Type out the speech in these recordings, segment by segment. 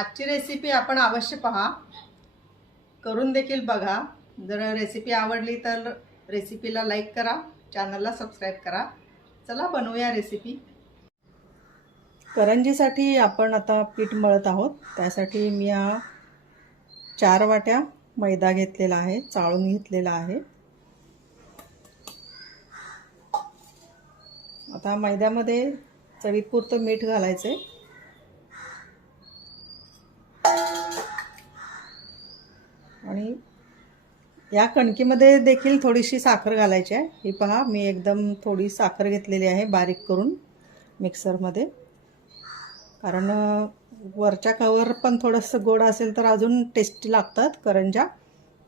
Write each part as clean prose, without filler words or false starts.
आजची रेसिपी आपण अवश्य पहा, करून देखील बघा। जर रेसिपी आवडली तर रेसिपीला लाईक करा, चॅनलला सबस्क्राईब करा। चला बनवूया रेसिपी। करंजीसाठी आपण आता पीठ मळत आहोत। त्यासाठी मी 4 वाट्या मैदा घेतलेला आहे, चाळून घेतलेला आहे। आता मैद्यामध्ये चवीपुरतं मीठ घालायचे आणि या कणकीमध्ये देखील थोडीशी साखर घालायची आहे। ही पहा, मी एकदम थोडी साखर घेतलेली आहे बारीक करून मिक्सरमध्ये, कारण वरच्या कवर पण थोडंसं गोड असेल तर अजून टेस्टी लागतात करंज्या।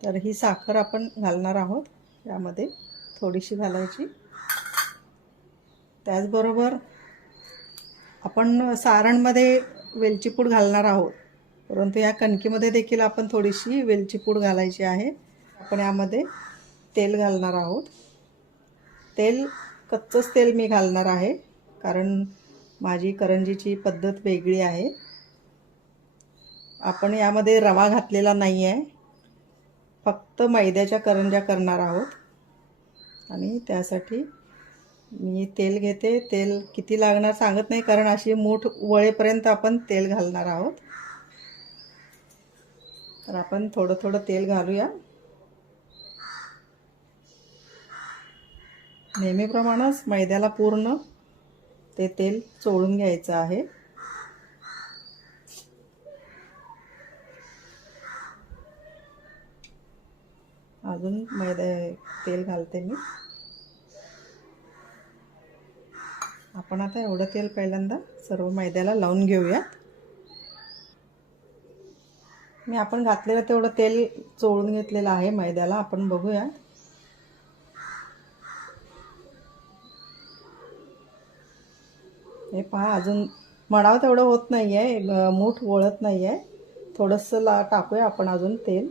तर ही साखर आपण घालणार आहोत, यामध्ये थोडीशी घालायची। त्याचबरोबर आपण सारणमध्ये वेलची पूड घालणार आहोत, परंतु या कणकीमध्ये देखील आपण थोडीशी वेलची पूड घालायची आहे। आपण यामध्ये तेल घालणार आहोत। तेल कच्चंच तेल मी घालणार आहे, कारण माझी करंजीची पद्धत वेगळी आहे। आपण यामध्ये रवा घातलेला नाही आहे, फक्त मैद्याच्या करंज्या करणार आहोत आणि त्यासाठी मी तेल घेते। तेल किती लागणार सांगत नाही, कारण अशी मूठ वळेपर्यंत आपण तेल घालणार आहोत। तर आपण थोडं थोडं तेल घालूया। नेहमीप्रमाणेच मैद्याला पूर्ण ते तेल चोळून घ्यायचं आहे। अजून तेल घालते मी। आपण आता एवढं तेल पहिल्यांदा सर्व मैद्याला लावून घेऊया। मी आपण घातलेलं तेवढं तेल चोळून घेतलेलं आहे मैद्याला। आपण बघूया। हे पहा, अजून मळावं तेवढं होत नाही आहे, मूठ वळत नाही आहे। थोडंसं टाकूया आपण अजून तेल।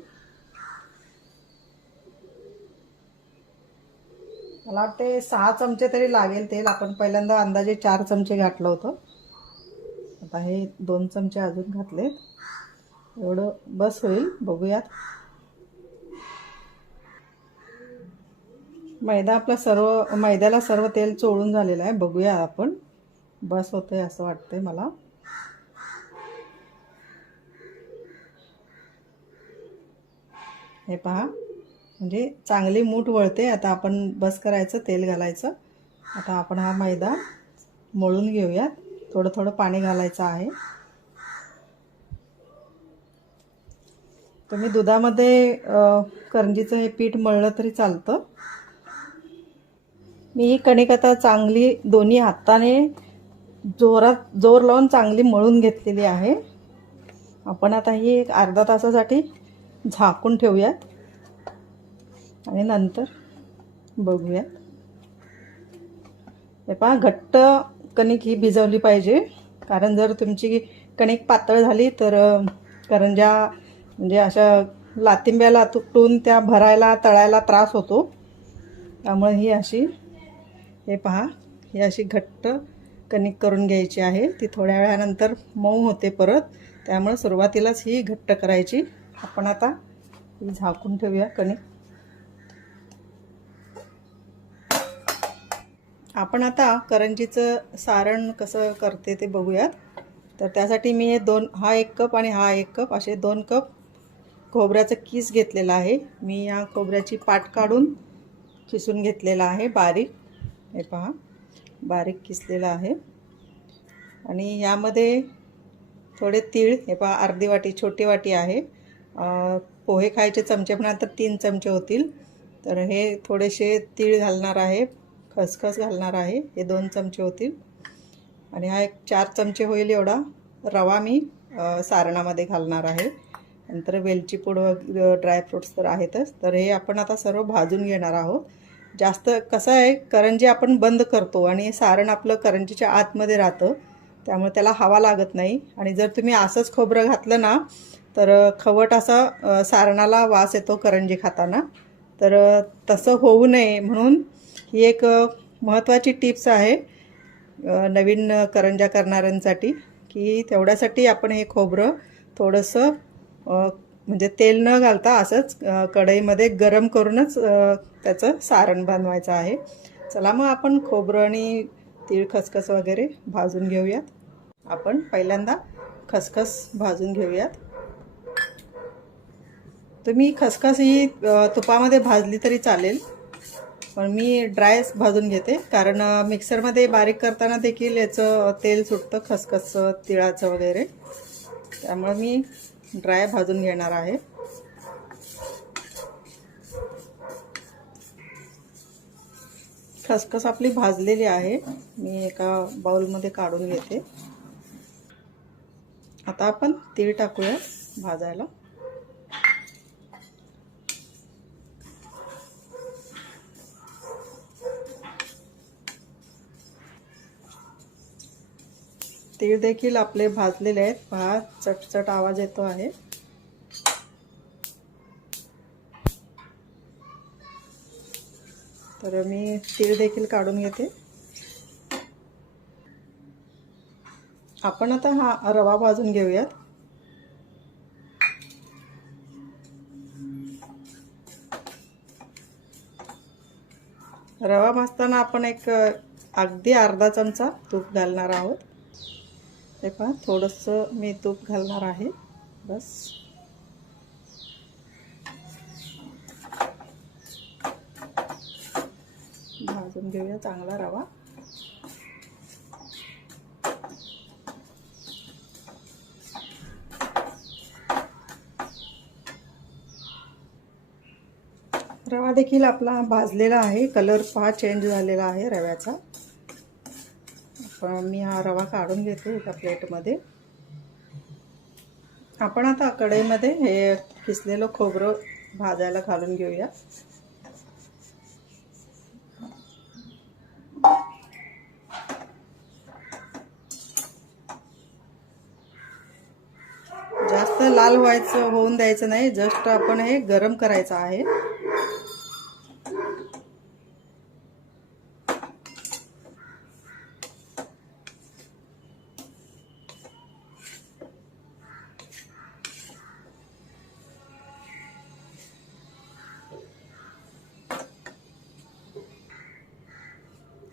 मला वाटते 6 चमचे तरी लागेल तेल। आपण पहिल्यांदा अंदाजे 4 चमचे घातलं होतं, आता हे 2 चमचे अजून घातलेत, एवढं बस होईल। बघूयात। मैद्याला सर्व तेल चोळून झालेलं आहे। बघूया आपण, बस होतंय असं वाटतंय मला। हे पहा, म्हणजे चांगली मूठ वळते। आता आपण बस करायचं, तेल घालायचं। आता आपण हा मैदा मळून घेऊयात। थोडं थोडं पाणी घालायचं आहे। तुम्ही दुधामध्ये करंजीचं हे पीठ मळलं तरी चालतं। मी ही कणिक आता चांगली दोन्ही हाताने जोर लावून चांगली मळून घेतलेली आहे। आपण आता ही एक अर्धा तासासाठी झाकून ठेवूयात आणि नंतर बघूयात। हे पहा, घट्ट कणिक ही भिजवली पाहिजे, कारण जर तुमची कणिक पातळ झाली तर करंज्या म्हणजे अशा लातिंब्याला तुटून त्या भरायला तळायला त्रास होतो। त्यामुळे ही अशी, हे पहा, ही अशी घट्ट कणिक करून घ्यायची आहे। ती थोड्या वेळानंतर मऊ होते परत, त्यामुळे सुरुवातीलाच ही घट्ट करायची। आपण आता ही झाकून ठेवूया कणिक। आपण आता करंजीचं सारण कसं करते ते बघूयात। तर त्यासाठी मी हा 1 कप आणि हा 1 कप असे 2 कप खोबऱ्याचं किस घेतलेला आहे। मी या खोबऱ्याची पाट काढून किसून घेतलेला आहे बारीक। हे पहा, बारीक किसलेला आहे। आणि यामध्ये थोडे तीळ, हे पहा अर्धी वाटी, छोटी वाटी आहे। पोहे खायचे चमचे म्हणा तर 3 चमचे होतील। तर हे थोडेसे तीळ घालणार आहे, खसखस घालणार आहे, हे 2 चमचे होतील। आणि हा एक 4 चमचे होईल एवढा रवा मी सारणामध्ये घालणार आहे। नंतर वेलची पूड व ड्रायफ्रूट्स तर आहेतच। तर हे आपण आता सर्व भाजून घेणार आहोत। जास्त कसं आहे, करंजी आपण बंद करतो आणि सारण आपलं करंजीच्या आतमध्ये राहतं, त्यामुळे त्याला हवा लागत नाही। आणि जर तुम्ही असंच खोबरं घातलं ना तर खवट असा सारणाला वास येतो करंजी खाताना। तर तसं होऊ नये म्हणून ही एक महत्त्वाची टिप्स आहे नवीन करंज्या करणाऱ्यांसाठी, की तेवढ्यासाठी आपण हे खोबरं थोडंसं म्हणजे तेल न घालता असंच कढईमध्ये गरम करूनच त्याचं सारण बनवायचं आहे. चला मग आपण खोबरं आणि तीळ खसखस वगैरे भाजून घेऊयात. आपण पहिल्यांदा खसखस भाजून घेऊयात. तुम्ही खसखस ही तुपामध्ये भाजली तरी चालेल, पण मी ड्राय भाजून घेते, कारण मिक्सरमध्ये बारीक करताना देखील याचं तेल सुटतं खसखसचं तिळाचं वगैरे, त्यामुळे मी ड्राय भाजून घेणार आहे. खसखस आपली भाजलेली आहे, मी एका बाउलमध्ये काढून घेते. आता आपण तीळ टाकूया भाजायला. तीळ देखील आपले भाजलेले आहेत. पहा, चटचट आवाज येतो आहे. तर मी तीळ देखील काढून घेते. आपण आता हा रवा भाजून घेऊयात. रवा भाजताना आपण एक अगदी अर्धा चमचा तूप घालणार आहोत. हे पहा, थोडंसं मी तूप घालणार आहे, बस. भाजून घेऊया चांगला रवा. रवा देखील आपला भाजलेला आहे. कलर पहा चेंज झालेला आहे रव्याचा. पण मी हा रवा काढून घेते एका प्लेटमध्ये. आपण आता कढईमध्ये हे किसलेलं खोबरं भाजायला घालून घेऊया. जास्त लाल होऊन द्यायचं नाही, जस्ट आपण हे गरम करायचं आहे.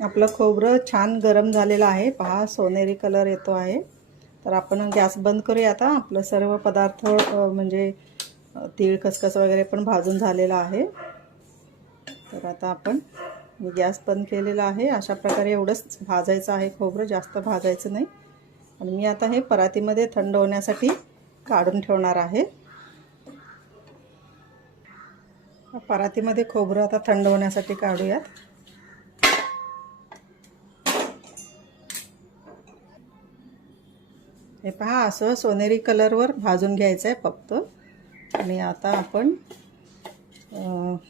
आपलं खोबरं छान गरम झालेलं आहे. पहा, सोनेरी कलर येतो आहे. तर आपण गॅस बंद करूया. आता आपलं सर्व पदार्थ म्हणजे तीळ खसखस वगैरे पण भाजून झालेला आहे. तर आता आपण गॅस बंद केलेला आहे. अशा प्रकारे एवढंच भाजायचं आहे खोबरं, जास्त भाजायचं नाही. आणि मी आता हे परातीमध्ये थंड होण्यासाठी काढून ठेवणार आहे. परातीमध्ये खोबरं आता थंड होण्यासाठी काढूयात. हे पहा, असं सोनेरी कलरवर भाजून घ्यायचं आहे फक्त. आणि आता आपण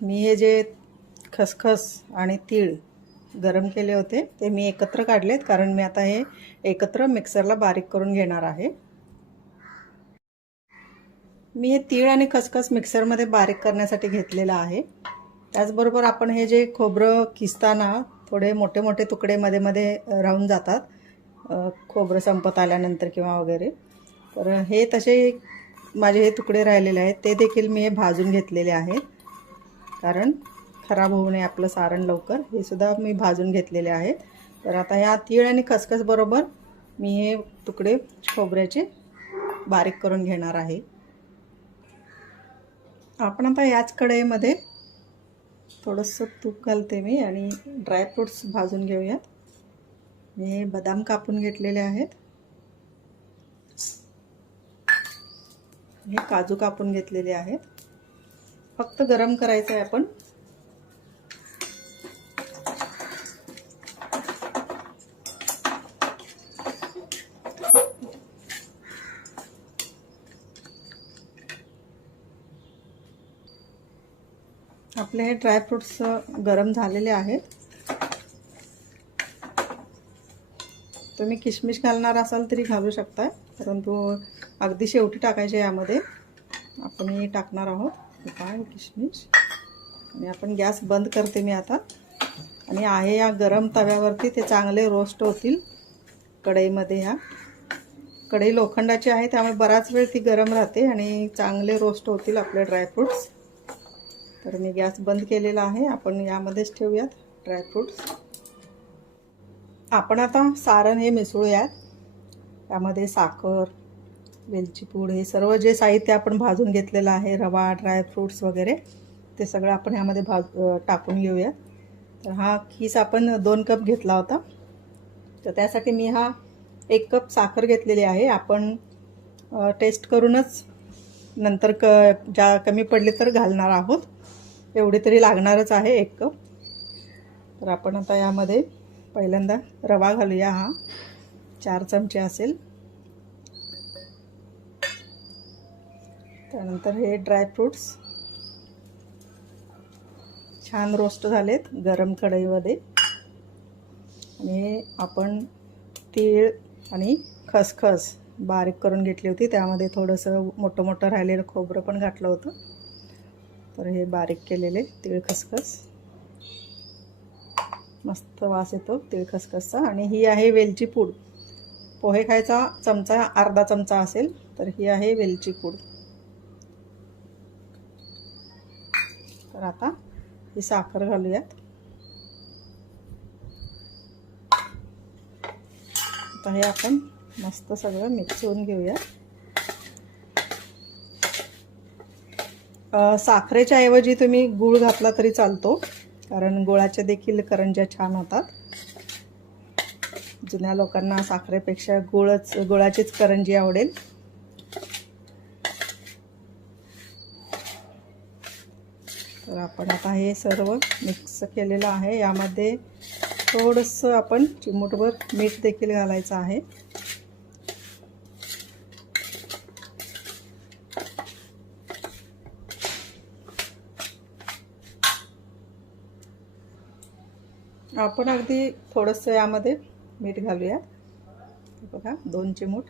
मी हे जे खसखस आणि तीळ गरम केले होते ते मी एकत्र काढलेत, कारण मी आता हे एकत्र मिक्सरला बारीक करून घेणार आहे. मी हे तीळ आणि खसखस मिक्सरमध्ये बारीक करण्यासाठी घेतलेलं आहे. त्याचबरोबर आपण हे जे खोबरं किसताना थोडे मोठे मोठे तुकडे मध्ये मध्ये राहून जातात खोबरं संपत आल्यानंतर किंवा वगैरे, तर हे तसे माझे हे तुकडे राहिलेले आहेत, ते देखील मी हे भाजून घेतलेले आहेत, कारण खराब होऊ नये आपलं सारण लवकर. हे सुद्धा मी भाजून घेतलेले आहेत. तर आता ह्या तीळ आणि खसखस बरोबर मी हे तुकडे खोबऱ्याचे बारीक करून घेणार आहे. आपण आता याच कढईमध्ये थोडंसं तूप घालते मी आणि ड्रायफ्रूट्स भाजून घेऊयात. मी बदाम कापून घेतलेले आहेत. हे काजू कापून घेतलेले आहेत. फक्त गरम करायचं आहे आपण. आपले हे ड्रायफ्रूट्स गरम झालेले आहेत. तुम्ही किशमिश घालणार असाल तरी घालू शकता, परंतु अगदी शेवटी टाकायचे. यामध्ये आपण हे टाकणार आहोत काय किशमिश. आणि आपण गॅस बंद करते मी आता. आणि आहे या गरम तव्यावरती ते चांगले रोस्ट होतील कढईमध्ये. ह्या कढई लोखंडाची आहे त्यामुळे बराच वेळ ती गरम राहते आणि चांगले रोस्ट होतील आपले ड्रायफ्रूट्स. तर मी गॅस बंद केलेला आहे. आपण यामध्येच ठेवूयात ड्रायफ्रूट्स. आपण आता सारण हे मिसळूयात. त्यामध्ये साखर, वेलची पूड, हे सर्व जे साहित्य आपण भाजून घेतलेलं आहे, रवा, ड्रायफ्रूट्स वगैरे, ते सगळं आपण यामध्ये टाकून घेऊयात. तर हा खीस आपण 2 कप घेतला होता. तर त्यासाठी मी हा 1 कप साखर घेतलेली आहे. आपण टेस्ट करूनच नंतर ज्या कमी पडले तर घालणार आहोत. एवढी तरी लागणारच आहे 1 कप. तर आपण आता यामध्ये पहिल्यांदा रवा घालूया. हा 4 चमचे असेल. त्यानंतर हे ड्रायफ्रूट्स छान रोस्ट झालेत गरम कढईमध्ये. आणि आपण तीळ आणि खसखस बारीक करून घेतली होती. त्यामध्ये थोडंसं मोठं मोठं राहिलेलं खोबरं पण घातलं होतं. तर हे बारीक केलेले तीळ खसखस, मस्त वास येतो तीळ खसखसचा. आणि ही आहे वेलची पूड. पोहे खायचा चमचा अर्धा चमचा असेल. तर ही आहे वेलची पूड. तर आता ही साखर घालूयात. आता हे आपण मस्त सगळं मिक्स करून घेऊया. साखरेच्या ऐवजी तुम्ही गूळ घातला तरी चालतो, कारण गुळाच्या देखील करंज्या छान होतात. जुन्या लोकांना साखरेपेक्षा गुळाचीच करंजी आवडेल. तर आपण आता हे सर्व मिक्स केलेलं आहे. यामध्ये थोडंसं आपण चिमूटभर मीठ देखील घालायचं आहे. आपण अगदी थोडंसं यामध्ये मीठ घालूया. बघा 2 चिमूट.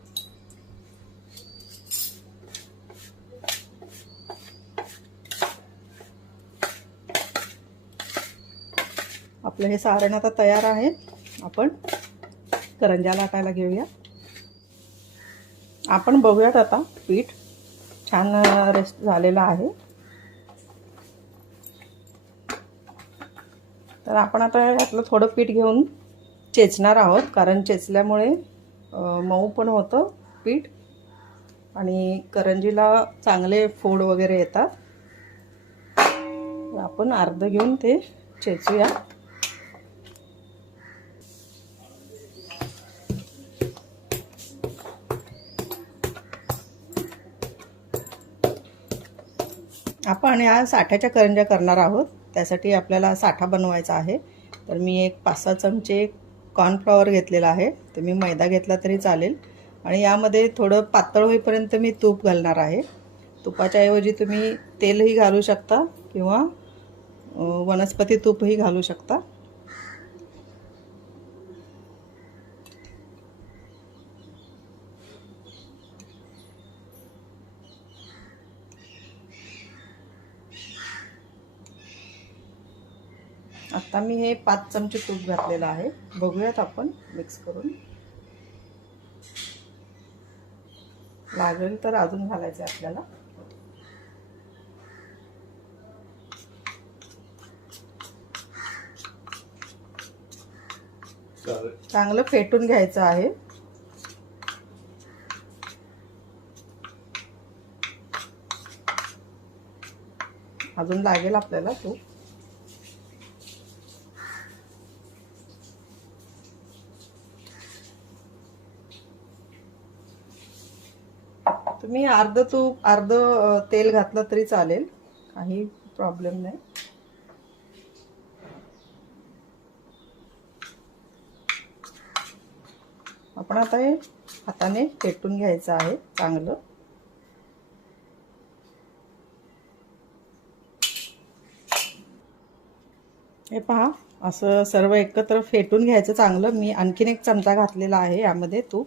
आपलं हे सारण आता तयार आहे. आपण करंज्या लाटायला घेऊया. आपण बघूयात आता पीठ छान रेस्ट झालेलं आहे. तर आपण आता यातलं थोडं पीठ घेऊन चेचणार आहोत, कारण चेचल्यामुळे मऊ पण होतं पीठ आणि करंजीला चांगले फोड वगैरे येतात. आपण अर्ध घेऊन ते चेचूया. आपण या साठ्याच्या करंज्या करणार आहोत. त्यासाठी आपल्याला साठा बनवायचा आहे. तर मी एक 5-6 चमचे कॉर्नफ्लॉवर घेतलेला आहे. तुम्ही मैदा घेतला तरी चालेल. आणि यामध्ये थोडं पातळ होईपर्यंत मी तूप घालणार आहे. तुपाच्या ऐवजी तुम्ही तेलही घालू शकता किंवा वनस्पती तूपही घालू शकता. आता मी हे 5 चमचे तूप घातलेलं आहे. बघूयात आपण मिक्स करून. लागेल तर अजून घालायचं आपल्याला. चांगलं फेटून घ्यायचं आहे. अजून लागेल आपल्याला तूप. तुम्ही अर्ध तूप अर्ध तेल घातलं तरी चालेल, काही प्रॉब्लेम नाही. आपण आता हे हाताने फेटून घ्यायचं आहे चांगलं. हे पहा, असं सर्व एकत्र फेटून घ्यायचं चांगलं. मी आणखीन 1 चमचा घातलेला आहे यामध्ये तूप.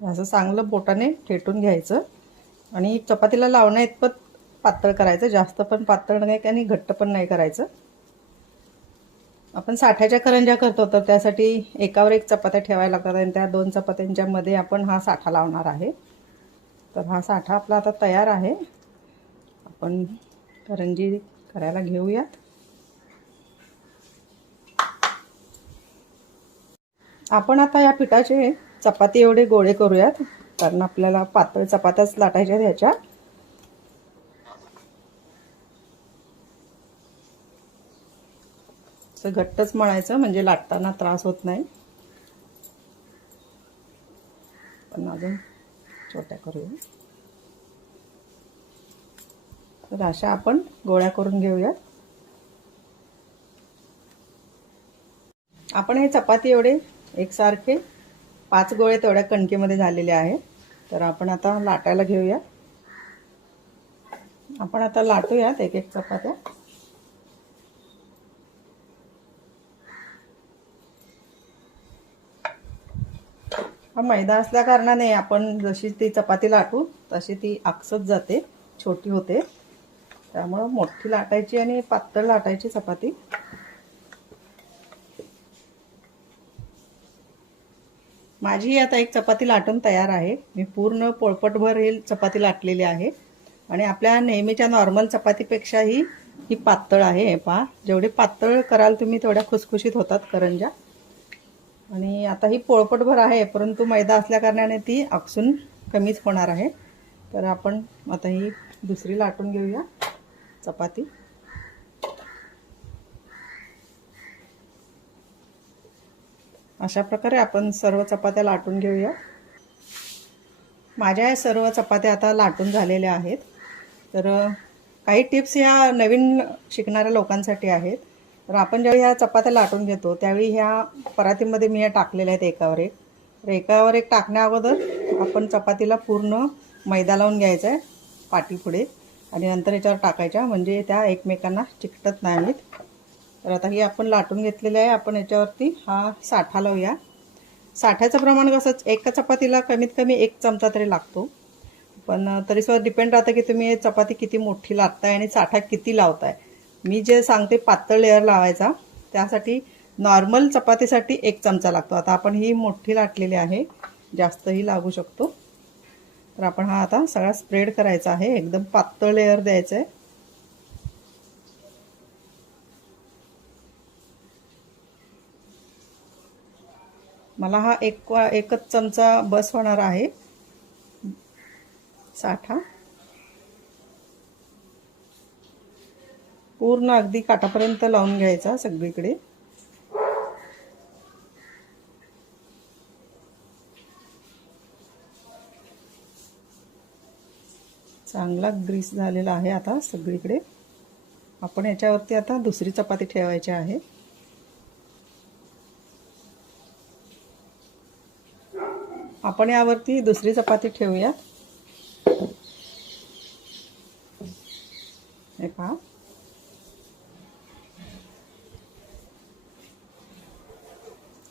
असं चांगलं बोटाने फेटून घ्यायचं आणि चपातीला लावण्या इतपत पातळ करायचं. जास्त पण पातळ नाही आणि घट्ट पण नाही करायचं. आपण साठ्याच्या करंज्या करतो तर त्यासाठी एकावर एक चपात्या ठेवायला लागतात आणि त्या 2 चपात्यांच्या मध्ये आपण हा साठा लावणार आहे. तर हा साठा आपला आता तयार आहे. आपण करंजी करायला घेऊयात. आपण आता या पिठाचे चपाती एवढे गोळे करूयात, कारण आपल्याला पातळ चपात्याच लाटायच्या ह्याच्या. असं घट्टच मळायचं म्हणजे लाटताना त्रास होत नाही. पण अजून छोट्या करूया. तर अशा आपण गोळ्या करून घेऊया. आपण हे चपाती एवढे एकसारखे 5 गोळे तेवढ्या कणकेमध्ये झालेले आहे. तर आपण आता लाटायला घेऊया. आपण आता लाटूयात एक एक चपात्या. हा मैदा असल्या कारणाने आपण जशी ती चपाती लाटू तशी ती आकसत जाते, छोटी होते. त्यामुळे मोठी लाटायची आणि पातळ लाटायची चपाती. माझी आता एक चपाती लाटून तयार आहे. मी पूर्ण पोळपटभर ही चपाती लाटलेली आहे आणि आपल्या नेहमीच्या नॉर्मल चपातीपेक्षाही ही पातळ आहे. हे पहा, जेवढे पातळ कराल तुम्ही तेवढ्या खुसखुशीत होतात करंज्या. आणि आता ही पोळपटभर आहे, परंतु मैदा असल्या कारणाने ती आकसून कमीच होणार आहे. तर आपण आता ही दुसरी लाटून घेऊया चपाती. अशा प्रकारे आपण सर्व चपात्या लाटून घेऊया. माझ्या या सर्व चपात्या आता लाटून झालेल्या आहेत. तर काही टिप्स ह्या नवीन शिकणाऱ्या लोकांसाठी आहेत. तर आपण ज्यावेळी ह्या चपात्या लाटून घेतो त्यावेळी ह्या परातीमध्ये मी या टाकलेल्या आहेत एकावर एक. तर एकावर एक टाकण्या अगोदर आपण चपातीला पूर्ण मैदा लावून घ्यायचा आहे पाठीपुढे आणि नंतर याच्यावर टाकायच्या, म्हणजे त्या एकमेकांना चिकटत नाहीत. तर आता ही आपण लाटून घेतलेली आहे. आपण याच्यावरती हा साठा लावूया. साठ्याचं प्रमाण कसं, एका चपातीला कमीत कमी 1 चमचा तरी लागतो. पण तरीसुद्धा डिपेंड राहतं की तुम्ही चपाती किती मोठी लाटताय आणि साठा किती लावताय. मी जे सांगते पातळ लेअर लावायचा, त्यासाठी नॉर्मल चपातीसाठी 1 चमचा लागतो. आता आपण ही मोठी लाटलेली आहे, जास्तही लागू शकतो. तर आपण हा आता सगळा स्प्रेड करायचा आहे, एकदम पातळ लेअर द्यायचं आहे. मला हा एकच चमचा बस होणार आहे साठा. पूर्ण अगदी काठापर्यंत लावून घ्यायचा सगळीकडे. चांगला ग्रीस झालेला आहे आता सगळीकडे. आपण याच्यावरती आता दुसरी चपाती ठेवायची आहे. आपण यावरती दुसरी चपाती ठेवूया. हे पहा,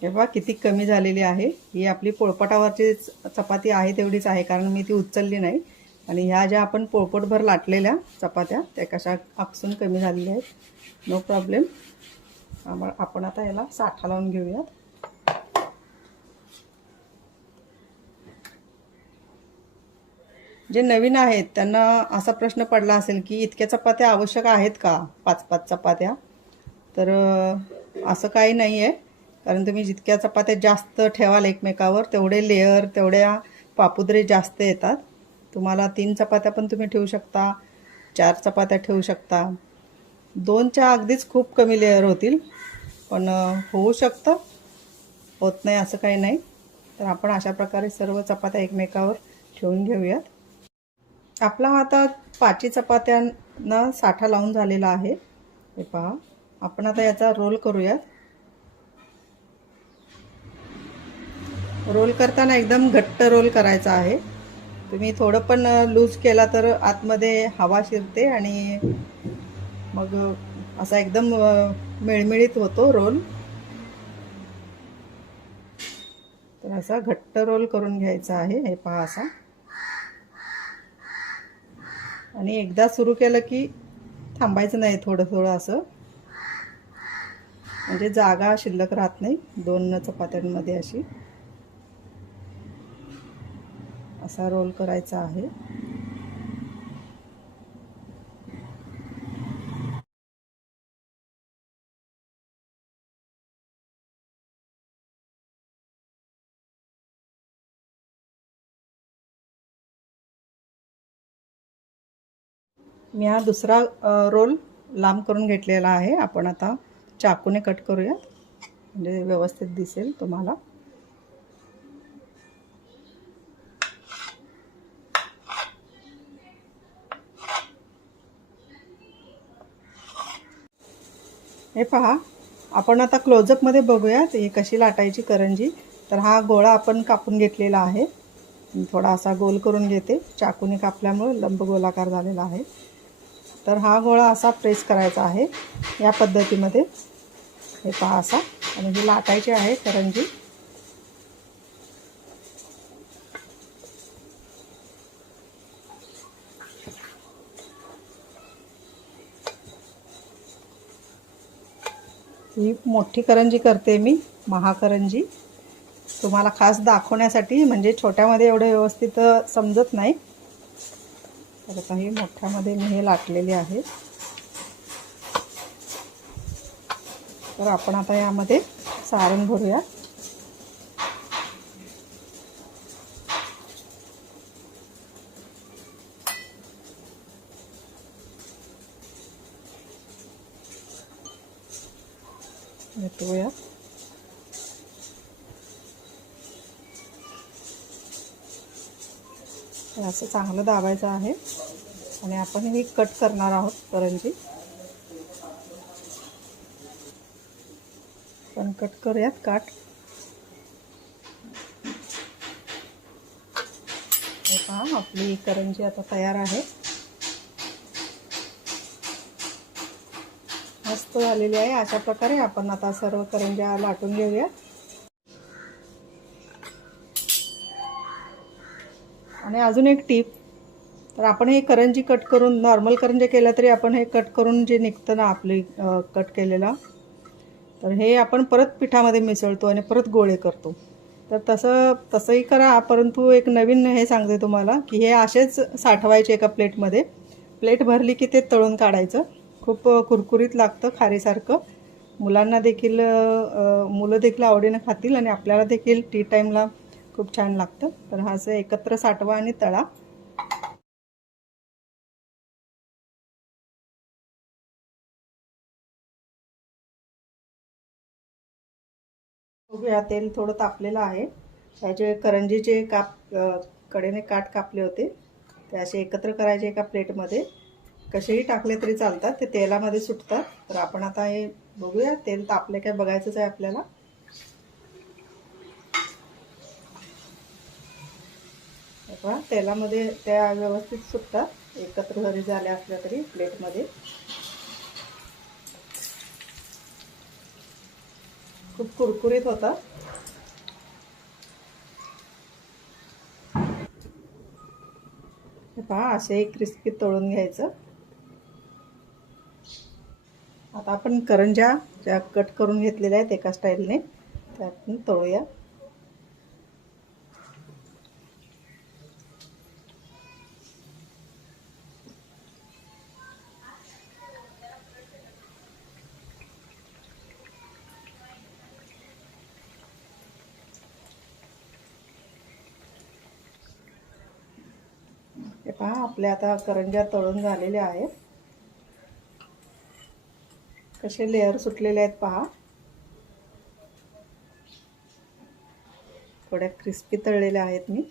हे पहा किती कमी झालेली आहे. ही आपली पोळपाटावरची चपाती आहे तेवढीच आहे, कारण मी ती उचलली नाही. आणि ह्या ज्या आपण पोळपटभर लाटलेल्या चपात्या त्या कशा आकसून कमी झालेल्या आहेत. No problem. आपण आता याला साठा लावून घेऊया. जे नवीन आहेत त्यांना असा प्रश्न पडला असेल की इतक्या चपात्या आवश्यक आहेत का, 5-5 चपात्या. तर असं काही नाही आहे, कारण तुम्ही जितक्या चपात्या जास्त ठेवाल एकमेकावर तेवढे लेअर, तेवढ्या पापुद्रे जास्त येतात. तुम्हाला 3 चपात्या पण तुम्ही ठेवू शकता, 4 चपात्या ठेवू शकता. 2च्या अगदीच खूप कमी लेअर होतील, पण होऊ शकतं, होत नाही असं काही नाही. तर आपण अशा प्रकारे सर्व चपात्या एकमेकावर ठेवून घेऊयात. आपला आता 5 चपात्यांना साठा लावून झालेला आहे. हे पहा, आपण आता याचा रोल करूयात. रोल करताना एकदम घट्ट रोल करायचा आहे. तुम्ही थोडं पण लूज केला तर आतमध्ये हवा शिरते आणि मग असा एकदम मिळमिळीत होतो रोल. तर असा घट्ट रोल करून घ्यायचा आहे. हे पहा असा. आणि एकदा सुरू केलं की थांबायचं नाही, थोडं थोडं असं. म्हणजे जागा शिल्लक राहत नाही 2 चपात्यांमध्ये अशी. असा रोल करायचा आहे. मी हा दुसरा रोल लांब करून घेतलेला आहे. आपण आता चाकूने कट करूयात म्हणजे व्यवस्थित दिसेल तुम्हाला. हे पहा, आपण आता क्लोजअपमध्ये बघूयात ही कशी लाटायची करंजी. तर हा गोळा आपण कापून घेतलेला आहे. थोडा असा गोल करून घेते, चाकूने कापल्यामुळे लंब गोलाकार झालेला आहे. तर हा गोळा असा प्रेस करायचा आहे या पद्धतीमध्ये. हे पहा असा, आणि ही लाटायची आहे करंजी. ही मोठी करंजी करते मी, महाकरंजी. तुम्हाला खास दाखवण्यासाठी, म्हणजे छोट्यामध्ये एवढं व्यवस्थित समजत नाही. तर काही मोठ्यामध्ये मी हे लाटलेले आहे. तर आपण आता यामध्ये सारण भरूया. घेतोया. असं चांगलं दाबायचं आहे आणि आपण ही कट करणार आहोत करंजी. पण कट करूयात काट. हे पहा, आपली करंजी आता तयार आहे. मस्त झालेली आहे. अशा प्रकारे आपण आता सर्व करंज्या लाटून घेऊया. आणि अजून एक टीप, तर आपण हे करंजी कट करून, नॉर्मल करंजी केल्या तरी आपण हे कट करून जे निघतं ना आपली कट केलेला, तर हे आपण परत पिठामध्ये मिसळतो आणि परत गोळे करतो. तर तसंही करा, परंतु एक नवीन हे सांगते तुम्हाला की हे असेच साठवायचे एका प्लेटमध्ये. प्लेट भरली की ते तळून काढायचं. खूप कुरकुरीत लागतं, खारीसारखं. मुलं देखील आवडीनं खातील आणि आपल्याला देखील टी टाईमला खूप छान लागतं. तर हा असं एकत्र साठवा आणि तळा. बघूया, तेल थोडं तापलेलं आहे. त्याचे करंजीचे कडेने काट कापले होते ते असे एकत्र करायचे एका प्लेटमध्ये. कसेही टाकले तरी चालतात, ते तेलामध्ये सुटतात. तर आपण आता हे बघूया, तेल तापले काय बघायचंच आहे आपल्याला. बघा, तेलामध्ये त्या व्यवस्थित सुटतात, एकत्र जरी झाल्या असल्या तरी प्लेटमध्ये. खूप कुरकुरीत होतात. हे पहा, असे क्रिस्पी तळून घ्यायचं. आता आपण करंज्या ज्या कट करून घेतलेल्या आहेत एका स्टाईलने, त्यातून तळूया. हे पहा, आपल्या आता करंज्या तळून झालेल्या आहेत. कसे लेअर सुटलेले आहेत पहा. थोड्या क्रिस्पी तळलेल्या आहेत मी.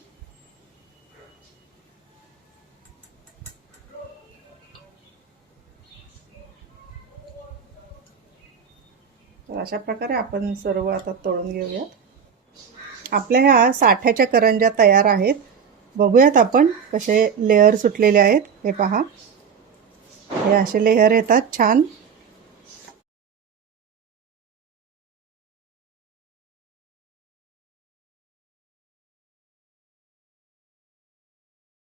तर अशा प्रकारे आपण सर्व आता तळून घेऊयात. आपल्या ह्या साठ्याच्या करंज्या तयार आहेत. बघूयात आपण कसे लेअर सुटलेले आहेत. हे पहा, हे असे लेअर येतात छान.